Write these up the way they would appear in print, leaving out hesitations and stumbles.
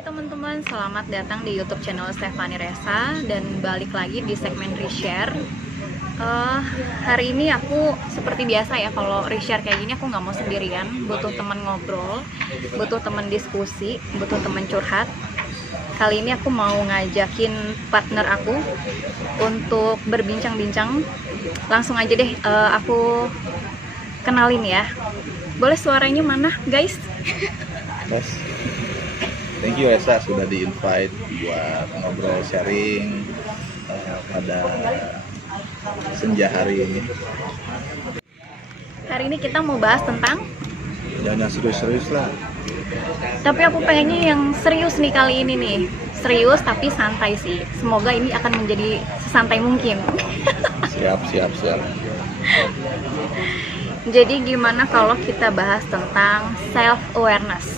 Hai teman-teman, selamat datang di YouTube channel Stefani Resa dan balik lagi di segmen reshare. Hari ini aku seperti biasa ya, kalau reshare kayak gini aku nggak mau sendirian, butuh teman ngobrol, butuh teman diskusi, butuh teman curhat. Kali ini aku mau ngajakin partner aku untuk berbincang-bincang. Langsung aja deh, aku kenalin ya. Boleh suaranya mana, guys? Mas, thank you Esa sudah di-invite buat ngobrol sharing pada senja hari ini. Hari ini kita mau bahas tentang, Jangan serius-serius lah. tapi aku pengennya yang serius nih kali ini nih. Serius tapi santai sih. Semoga ini akan menjadi sesantai mungkin. Siap. Jadi gimana kalau kita bahas tentang self-awareness?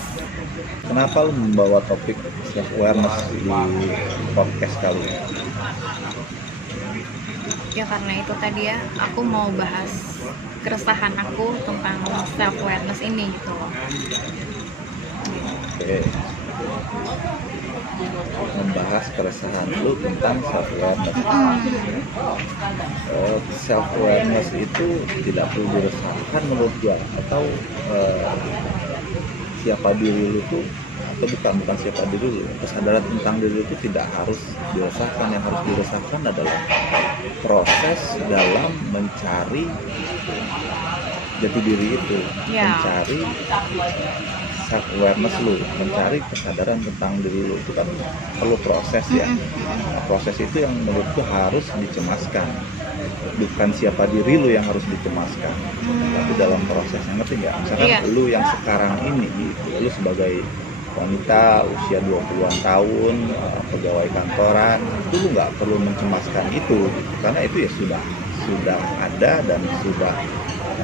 Kenapa lu membawa topik self-awareness di podcast kali ini? Ya karena itu tadi ya, aku mau bahas keresahan aku tentang self-awareness ini gitu loh. Oke. Membahas keresahan lu tentang self-awareness. Oh, self-awareness itu tidak perlu diresahkan menurut gua, atau siapa diri lu tuh, atau bukan siapa diri lu, kesadaran tentang diri lu itu tidak harus diresahkan. Yang harus diresahkan adalah proses dalam mencari jati diri itu, mencari self awareness lu, mencari kesadaran tentang diri lu, itu kan perlu proses ya. Nah, proses itu yang menurutku harus dicemaskan, bukan siapa diri lu yang harus dicemaskan, tapi dalam prosesnya. Ngerti nggak? Misalkan lu yang sekarang ini gitu, lu sebagai wanita usia 20-an tahun, pegawai kantoran, itu lu nggak perlu mencemaskan itu gitu. Karena itu ya sudah ada dan sudah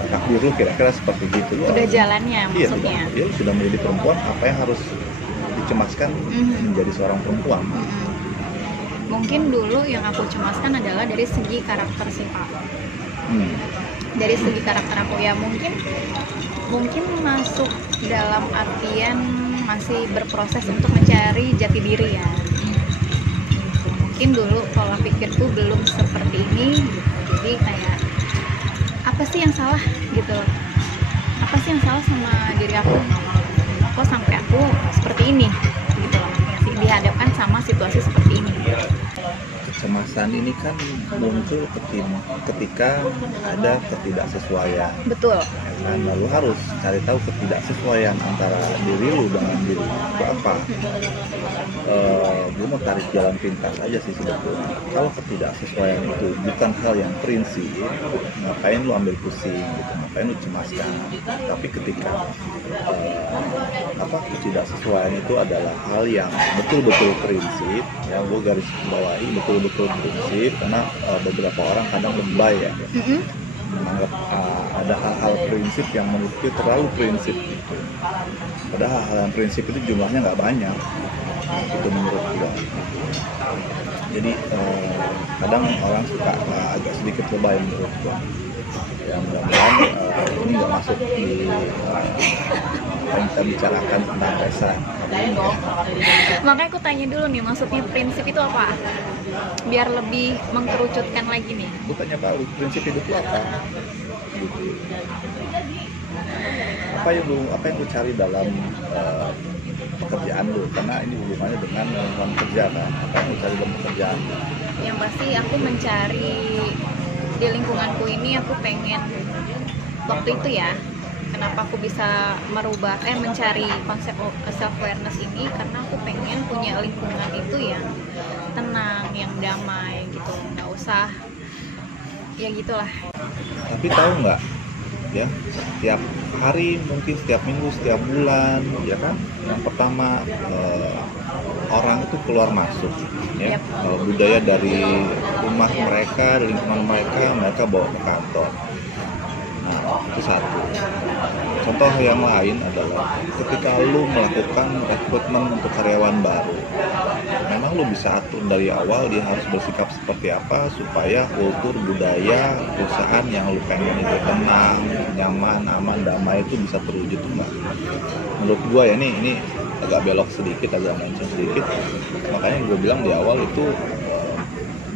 takdir lu, kira-kira seperti gitu. Udah jalannya maksudnya. Iya, sudah menjadi perempuan, apa yang harus dicemaskan menjadi seorang perempuan? Mungkin dulu yang aku cemaskan adalah dari segi karakter sih Pak. Dari segi karakter aku ya, mungkin masuk dalam artian masih berproses untuk mencari jati diri ya. Mungkin dulu pola pikirku belum seperti ini gitu. Jadi kayak apa sih yang salah gitu, apa sih yang salah sama diri aku, kok sampai aku seperti ini gitu loh, dihadapkan sama situasi seperti ini. Kecemasan ini kan muncul ketika ada ketidaksesuaian. Betul. Kan lalu harus cari tahu ketidaksesuaian antara diri lu dengan diri itu apa. Gue mau tarik jalan pintas aja sih sebetulnya. Kalau ketidaksesuaian itu bukan hal yang prinsip, ngapain lu ambil pusing gitu, ngapain lu cemaskan. Tapi ketika ketidaksesuaian itu adalah hal yang betul-betul prinsip, ya gue garis bawahi betul-betul prinsip, karena beberapa orang kadang lebay ya, menganggap ada hal-hal prinsip yang menurutku terlalu prinsip gitu. Padahal hal yang prinsip itu jumlahnya nggak banyak, itu menurut gue. Jadi kadang orang suka agak sedikit lebay menurut gue. Ya mudah-mudahan ini nggak masuk di yang kita bicarakan tentang Resa. Makanya aku tanya dulu nih, maksudnya prinsip itu apa? Biar lebih mengkerucutkan lagi nih. Gue tanya tahu prinsip hidup lu apa? Gitu. Apa yang lu cari dalam pekerjaan lu? Karena ini hubungannya dengan lingkungan kerja kan. Apa yang lu cari dalam pekerjaan? Yang pasti aku mencari di lingkunganku ini, aku pengen waktu itu ya, kenapa aku bisa mencari konsep self awareness ini, karena aku pengen punya lingkungan itu yang tenang, yang damai gitu, nggak usah ya gitulah. Tapi tahu nggak ya, setiap hari, mungkin setiap minggu, setiap bulan ya kan, yang pertama orang itu keluar masuk ya. Budaya dari rumah mereka, dari lingkungan mereka bawa ke kantor. Nah, Itu satu. Contoh yang lain adalah ketika lu melakukan rekrutmen untuk karyawan baru, memang lu bisa atur dari awal dia harus bersikap seperti apa supaya kultur budaya perusahaan yang lu pengen itu tenang, nyaman, aman, damai itu bisa terwujud. Enggak? Menurut gua ya ini agak belok sedikit, agak mention sedikit. Makanya gue bilang di awal itu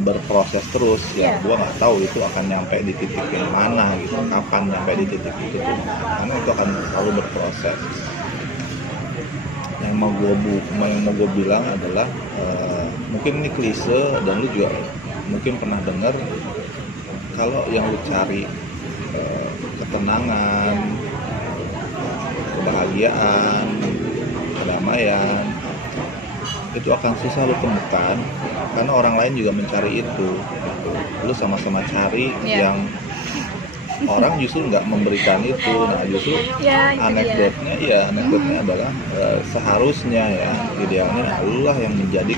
berproses terus ya. Gua nggak tahu itu akan nyampe di titik yang mana gitu, kapan nyampe di titik itu tuh, karena itu akan selalu berproses. Yang mau gue bilang adalah mungkin ini klise dan lu juga mungkin pernah dengar, kalau yang lu cari ketenangan, kebahagiaan, kedamaian, itu akan susah lu temukan karena orang lain juga mencari itu. Lu sama-sama cari yang orang justru nggak memberikan itu. Nah justru anekdotnya adalah seharusnya ya idealnya lu lah yang menjadi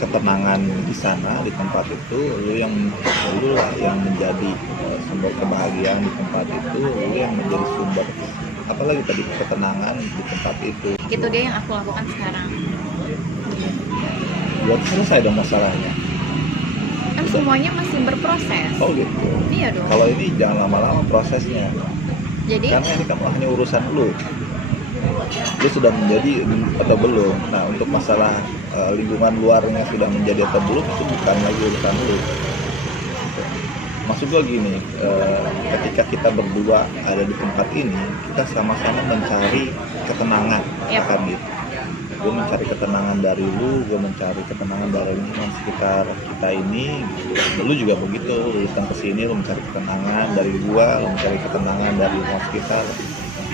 ketenangan di sana, di tempat itu. Lu lah yang menjadi sumber kebahagiaan di tempat itu. Lu yang menjadi sumber apalagi tadi ketenangan di tempat itu. Itu dia yang aku lakukan sekarang. Buat selesai dong masalahnya. Kan semuanya masih berproses. Oh gitu. Iya dong. Kalau ini jangan lama-lama prosesnya. Jadi karena ini kan hanya urusan lu sudah menjadi atau belum. Nah untuk masalah lingkungan luarnya sudah menjadi atau belum itu bukan lagi urusan lu. Maksud gua gini, ketika kita berdua ada di tempat ini, kita sama-sama mencari ketenangan, akan gitu. Gue mencari ketenangan dari lu, gue mencari ketenangan dari lingkungan sekitar kita ini. Lu juga begitu, lu datang ke sini, lu mencari ketenangan dari gua, lu mencari ketenangan dari lingkungan sekitar.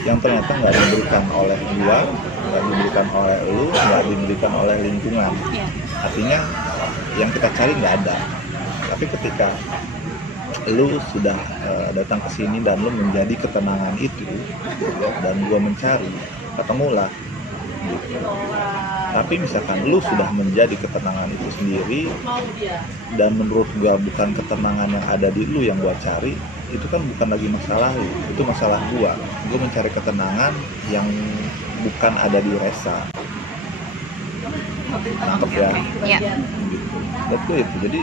Yang ternyata nggak diberikan oleh gua, nggak diberikan oleh lu, nggak diberikan oleh lingkungan. Artinya yang kita cari nggak ada. Tapi ketika lu sudah datang ke sini dan lu menjadi ketenangan itu, dan gua mencari, ketemulah. Gitu. Tapi misalkan lu sudah menjadi ketenangan itu sendiri dan menurut gua bukan ketenangan yang ada di lu yang gua cari, itu kan bukan lagi masalah lu, itu masalah gua mencari ketenangan yang bukan ada di Resa. Nangkep ya? Iya. Gitu. Betul itu. Jadi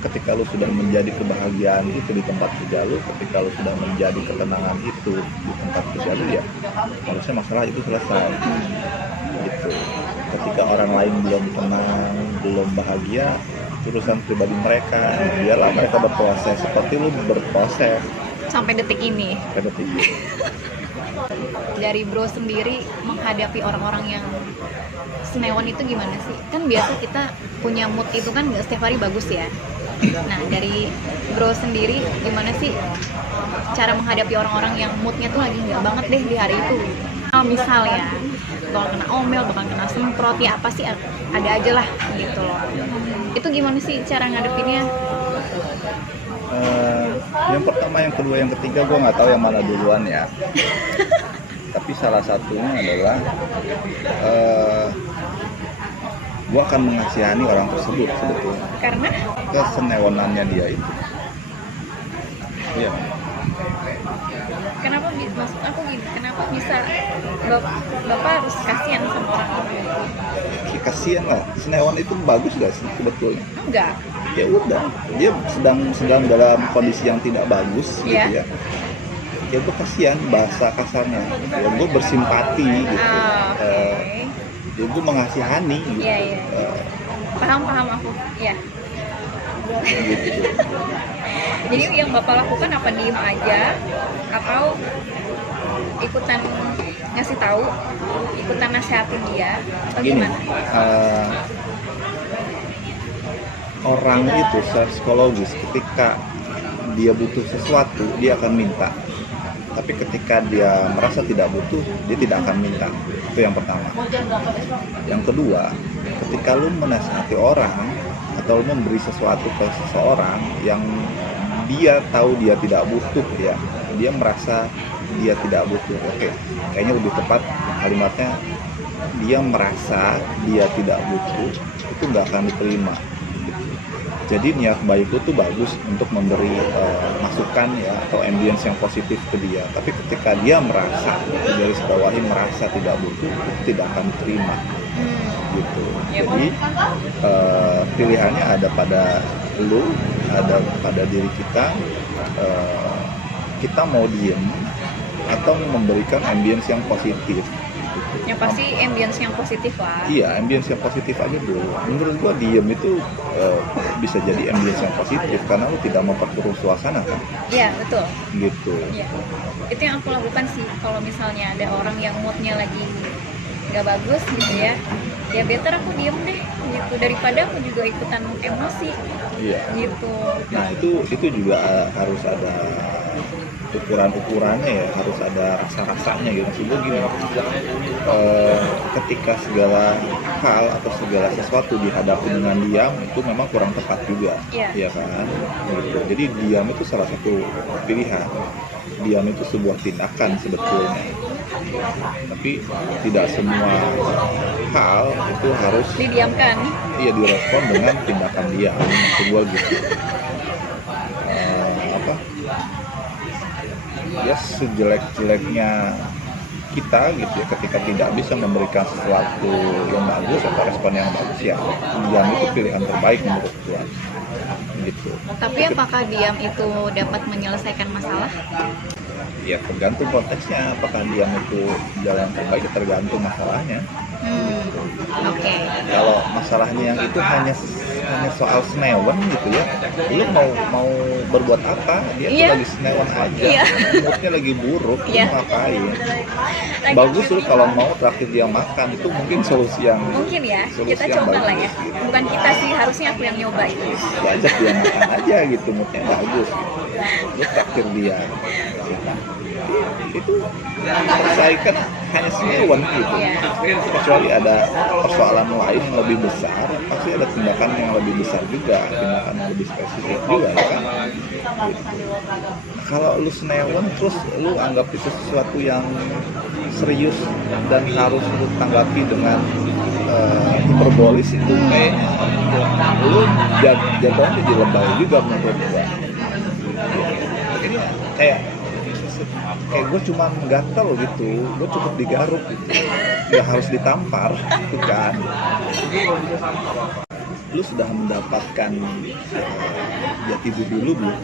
ketika lu sudah menjadi kebahagiaan itu di tempat kerja lu, ketika lu sudah menjadi ketenangan itu di tempat kerja lu, ya harusnya masalah itu selesai gitu. Ketika orang lain belum tenang, belum bahagia, urusan pribadi mereka, biarlah mereka berproses seperti lu berproses sampai detik ini. Dari bro sendiri menghadapi orang-orang yang senewan itu gimana sih? Kan biasa kita punya mood itu kan nggak setiap hari bagus ya. Nah dari bro sendiri gimana sih cara menghadapi orang-orang yang moodnya tuh lagi nggak banget deh di hari itu? Misal ya bakal kena omel, bakal kena semprot, ya apa sih ada aja lah gitu loh. Itu gimana sih cara ngadepinnya? Yang pertama, yang kedua, yang ketiga gue nggak tahu yang mana duluan ya. Tapi salah satunya adalah gue akan mengasihani orang tersebut sebetulnya. Karena? Kesenewonannya dia itu. Iya. Kenapa, maksud aku gini, kenapa bisa bapak harus kasihan sama orang itu? Ya, kasihan lah, senewan itu bagus gak sih sebetulnya? Enggak. Ya udah, dia sedang dalam kondisi yang tidak bagus gitu ya. Ya gue kasihan, bahasa kasarnya. Ya gue bersimpati gitu. Ya gue mengasihani gitu. Iya. Paham aku. Iya. Gitu. Jadi yang bapak lakukan apa, diem aja atau ikutan ngasih tahu, ikutan nasihatin dia, atau gimana? Orang itu secara psikologis ketika dia butuh sesuatu dia akan minta, tapi ketika dia merasa tidak butuh dia tidak akan minta. Itu yang pertama. Yang kedua, ketika lu menasihati orang atau memberi sesuatu ke seseorang yang dia tahu dia tidak butuh, ya dia merasa dia tidak butuh, oke, kayaknya lebih tepat kalimatnya, dia merasa dia tidak butuh, itu nggak akan diterima gitu. Jadi niat baik lu tuh bagus untuk memberi masukan ya atau ambience yang positif ke dia. Tapi ketika dia merasa, garis bawahi merasa tidak butuh, itu tidak akan terima gitu. Jadi pilihannya ada pada lu, ada pada diri kita. Kita mau diem atau memberikan ambience yang positif. Yang pasti ambience yang positif lah. Iya, ambience yang positif aja dulu. Menurut gua diem itu bisa jadi ambience yang positif karena lu tidak memperkeruh suasana kan. Iya, betul. Gitu. Iya. Itu yang aku lakukan sih. Kalau misalnya ada orang yang moodnya lagi nggak bagus gitu ya better aku diem deh gitu daripada aku juga ikutan emosi. Iya. Gitu. Nah itu juga harus ada ukuran-ukurannya ya, harus ada rasa-rasanya gitu. Maksud gue gini, ketika segala hal atau segala sesuatu dihadapi dengan diam itu memang kurang tepat juga, ya kan? Gitu. Jadi diam itu salah satu pilihan. Diam itu sebuah tindakan sebetulnya, tapi tidak semua hal itu harus didiamkan. Iya, direspon dengan tindakan diam. Maksud gue gitu. Ya sejelek-jeleknya kita gitu ya, ketika tidak bisa memberikan sesuatu yang bagus atau respon yang bagus, ya diam itu pilihan terbaik menurut gua gitu. Tapi apakah diam itu dapat menyelesaikan masalah? Ya tergantung konteksnya, apakah diam itu jalan terbaik, tergantung masalahnya. Oke. Kalau masalahnya yang itu hanya soal senewan gitu ya, lu mau berbuat apa, dia tuh lagi senewan aja, moodnya lagi buruk, lu ngapain? Bagus lu kalau mau traktir dia makan, itu mungkin solusi yang kita coba lah ya, gitu. Bukan kita sih, harusnya aku yang nyoba itu. Ajak dia makan aja gitu, moodnya bagus gitu. Lu traktir dia itu selesaikan hanya senewan gitu. Kecuali ada persoalan lain yang lebih besar, pasti ada tindakan yang lebih besar juga, tindakan yang lebih spesifik juga ya kan. Gitu. Kalau lu senewan terus lu anggap itu sesuatu yang serius dan harus lu tanggapi dengan hiperbolis, itu kayaknya lu jatuhnya jadi lebay juga menurut gua. Ini kayak gue cuma gatel gitu, gue cukup digaruk gitu, nggak harus ditampar gitu kan. Lu sudah mendapatkan jati diri lu belum?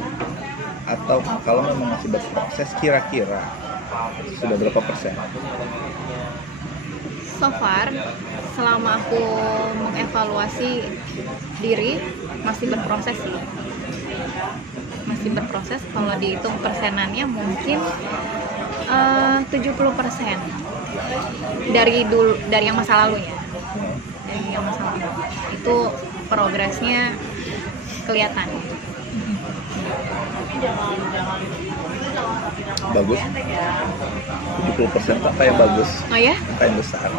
Atau kalau memang masih berproses, kira-kira sudah berapa persen? So far, selama aku mengevaluasi diri, masih berproses sih. Masih berproses. Kalau dihitung persenannya mungkin 70% dari yang masa lalunya. Dari yang masa lalu itu progresnya kelihatan. Bagus. 70% apa yang bagus? Oh ya? Apa yang besar?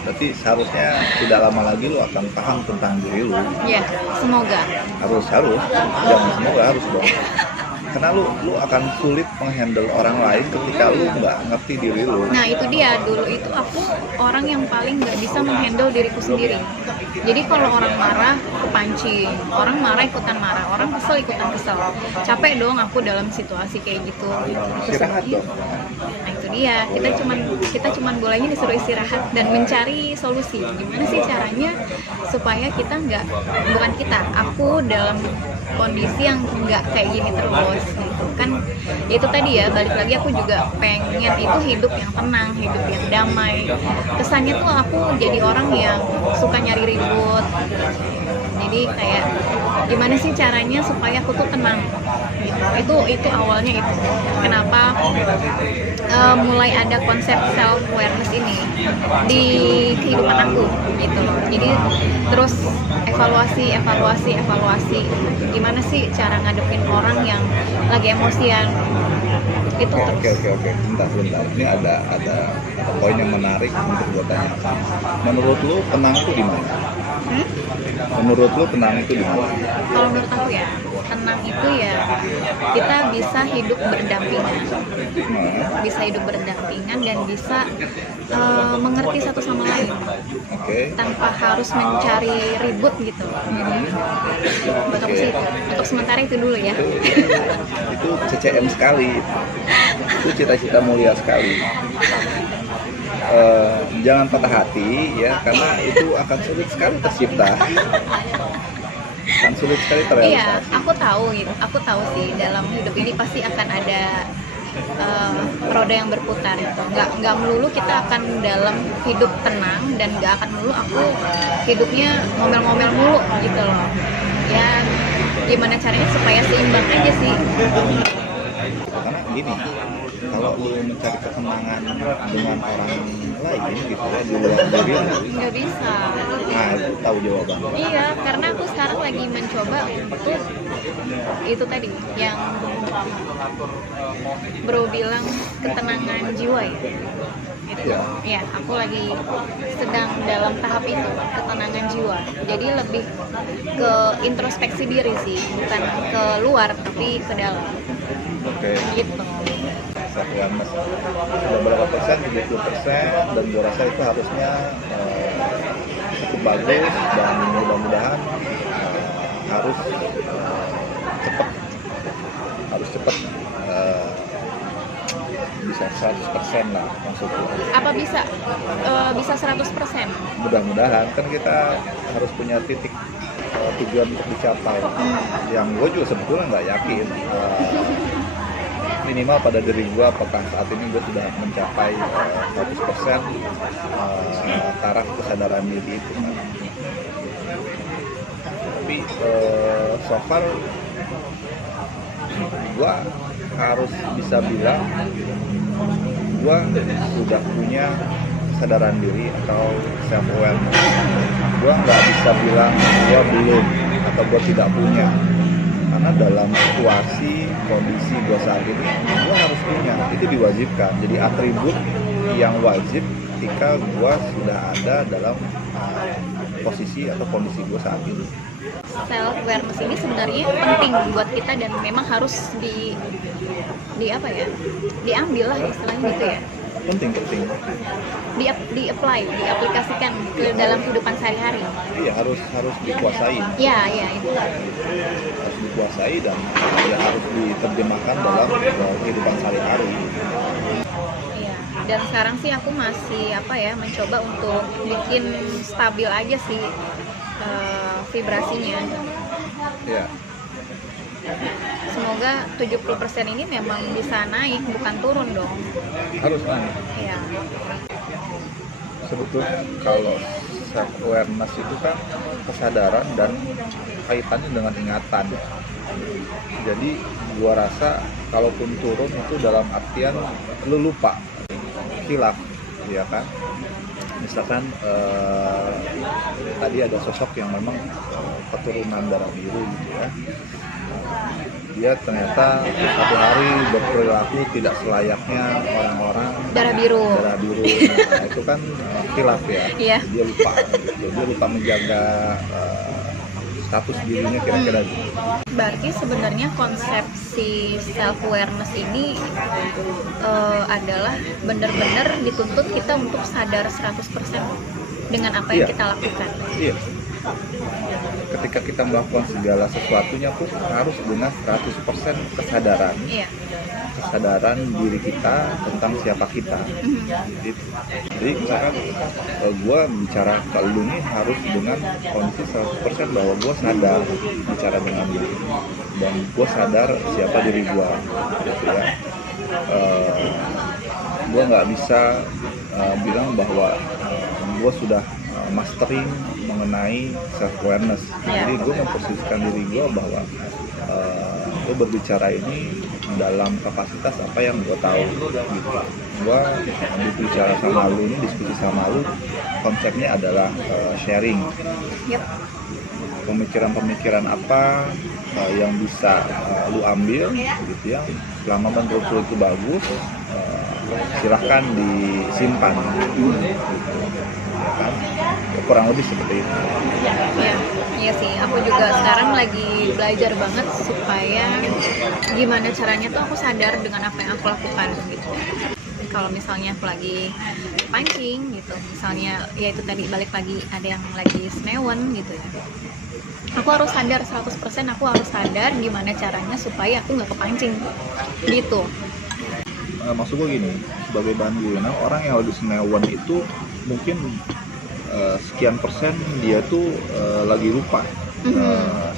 Berarti seharusnya tidak lama lagi lu akan paham tentang diri lu. Iya, semoga. Harus. Jangan semoga, harus dong. Karena lu akan sulit menghandle orang lain ketika lu nggak ngerti diri lu. Nah itu dia, dulu itu aku orang yang paling nggak bisa menghandle diriku sendiri. Jadi kalau orang marah kepancing, orang marah ikutan marah, orang kesel ikutan kesel. Capek dong aku dalam situasi kayak gitu. Istirahat dong. Nah itu dia, kita cuman bolehnya disuruh istirahat dan mencari solusi. Gimana sih caranya supaya kita aku dalam kondisi yang nggak kayak gini terus gitu kan. Itu tadi ya, balik lagi aku juga pengen itu hidup yang tenang, hidup yang damai. Kesannya tuh aku jadi orang yang suka nyari ribut. Jadi kayak gimana sih caranya supaya aku tuh tenang gitu. Itu awalnya itu kenapa mulai ada konsep self awareness ini di kehidupan aku gitu loh. Jadi terus evaluasi gimana sih cara ngadepin orang yang lagi emosian itu. Oke. Bentar. Ini ada poin yang menarik untuk gue tanya. Menurut lu tenang itu di mana? Menurut lu tenang itu di mana? Kalau menurut aku ya, tenang itu ya kita bisa hidup berdampingan, dan bisa mengerti satu sama lain tanpa harus mencari ribut gitu. Buat aku sih untuk sementara itu dulu ya. Itu CCM sekali, itu cita-cita mulia sekali. Jangan patah hati ya, karena itu akan sulit sekali tercipta, akan sulit sekali terrealisasi. Iya, aku tahu sih dalam hidup ini pasti akan ada roda yang berputar gitu. Nggak melulu kita akan dalam hidup tenang, dan nggak akan melulu aku hidupnya ngomel-ngomel mulu gitu loh. Ya gimana caranya supaya seimbang aja sih. Karena gini, kalau lu mencari ketenangan dengan orang lain gitu ya, di luar diri lu, Nggak bisa. nah itu tahu jawabannya. Iya, karena aku sekarang lagi mencoba untuk itu tadi yang bro bilang ketenangan jiwa ya. Gitu. Ya, aku lagi sedang dalam tahap itu, ketenangan jiwa. Jadi lebih ke introspeksi diri sih, bukan ke luar tapi ke dalam. Oke. Gitu. Self-awareness sudah berapa persen, 70%, dan gue rasa itu harusnya cukup bagus, dan mudah-mudahan harus cepat bisa 100% lah maksudnya. Apa bisa 100%? Mudah-mudahan, kan kita harus punya titik tujuan untuk dicapai. Yang gue juga sebetulnya nggak yakin minimal pada diri gue apakah saat ini gue sudah mencapai 100% taraf kesadaran diri itu. Tapi so far gue harus bisa bilang gue sudah punya kesadaran diri atau self awareness. Gue nggak bisa bilang gue belum atau gue tidak punya, karena dalam situasi kondisi gue saat ini gue harus punya, itu diwajibkan, jadi atribut yang wajib ketika gue sudah ada dalam posisi atau kondisi gue saat ini. Self awareness ini sebenarnya penting buat kita, dan memang harus di apa ya, diambil lah istilahnya gitu ya, Penting di apply, diaplikasikan ke dalam kehidupan sehari-hari. iya, harus dikuasai, Ya itu harus dikuasai, dan ya harus diterjemahkan dalam kehidupan sehari-hari. iya. Dan sekarang sih aku masih mencoba untuk bikin stabil aja sih vibrasinya. Ya, Semoga 70% ini memang bisa naik, bukan turun dong. harus naik. Iya. Sebetulnya kalau self awareness itu kan kesadaran dan kaitannya dengan ingatan. Jadi gua rasa kalaupun turun itu dalam artian lu lupa, hilaf, ya kan? Misalkan tadi ada sosok yang memang keturunan darah biru gitu ya, dia ternyata satu hari berperilaku tidak selayaknya orang-orang Darah biru. Nah, itu kan khilaf ya. Iya. Dia lupa gitu. Dia lupa menjaga status dirinya kira-kira gitu. Berarti sebenarnya konsepsi self awareness ini adalah benar-benar dituntut kita untuk sadar 100% dengan apa yang Iya. kita lakukan. Iya. Ketika kita melakukan segala sesuatunya pun harus dengan 100% kesadaran. Iya. Kesadaran diri kita tentang siapa kita. Gitu. Jadi misalkan gue bicara ke lu nih harus dengan kondisi 100% bahwa gue sadar bicara dengan lu, dan gue sadar siapa diri gue, gitu ya. Gue nggak bisa bilang bahwa gue sudah mastering mengenai self awareness. Jadi gue memposisikan diri gue bahwa gue berbicara ini dalam kapasitas apa yang gue tahu gitu. Gue berbicara sama lu ini, diskusi sama lu, konsepnya adalah sharing. Yep. Pemikiran-pemikiran apa yang bisa lu ambil gitu ya, selama menurut lu itu bagus, silahkan disimpan gitu. Ya kan? kurang lebih seperti itu. Iya, iya sih. Aku juga sekarang lagi belajar banget supaya gimana caranya tuh aku sadar dengan apa yang aku lakukan gitu. Kalau misalnya aku lagi pancing gitu, misalnya ya itu tadi balik lagi ada yang lagi senewen gitu ya. Aku harus sadar 100%, aku harus sadar gimana caranya supaya aku nggak kepancing gitu. Maksud gue gini, sebagai bahan gulana, orang yang lagi senewan itu mungkin sekian persen dia tuh lagi lupa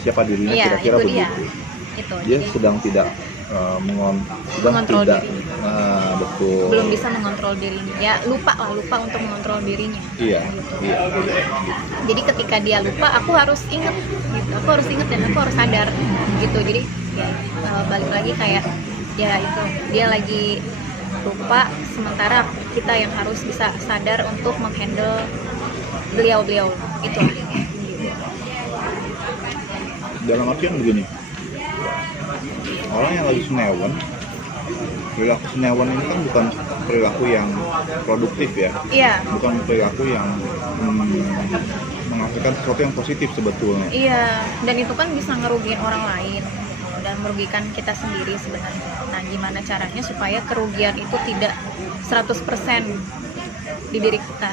siapa dirinya, Iya, kira-kira itu dia. begitu. Itu. Dia Jadi, sedang tidak mengontrol tidak, diri. betul. Belum bisa mengontrol dirinya. Ya lupa untuk mengontrol dirinya. Iya, Gitu. iya. Jadi ketika dia lupa, aku harus inget gitu. Aku harus inget dan aku harus sadar gitu. Jadi ya, balik lagi kayak ya itu dia lagi lupa, sementara kita yang harus bisa sadar untuk menghandle beliau itu. Dalam artian begini, orang yang lagi senewan, perilaku senewan ini kan bukan perilaku yang produktif ya, Iya. bukan perilaku yang menghasilkan sesuatu yang positif sebetulnya. Iya, dan itu kan bisa ngerugiin orang lain dan merugikan kita sendiri sebenarnya. Nah, gimana caranya supaya kerugian itu tidak 100% di diri kita?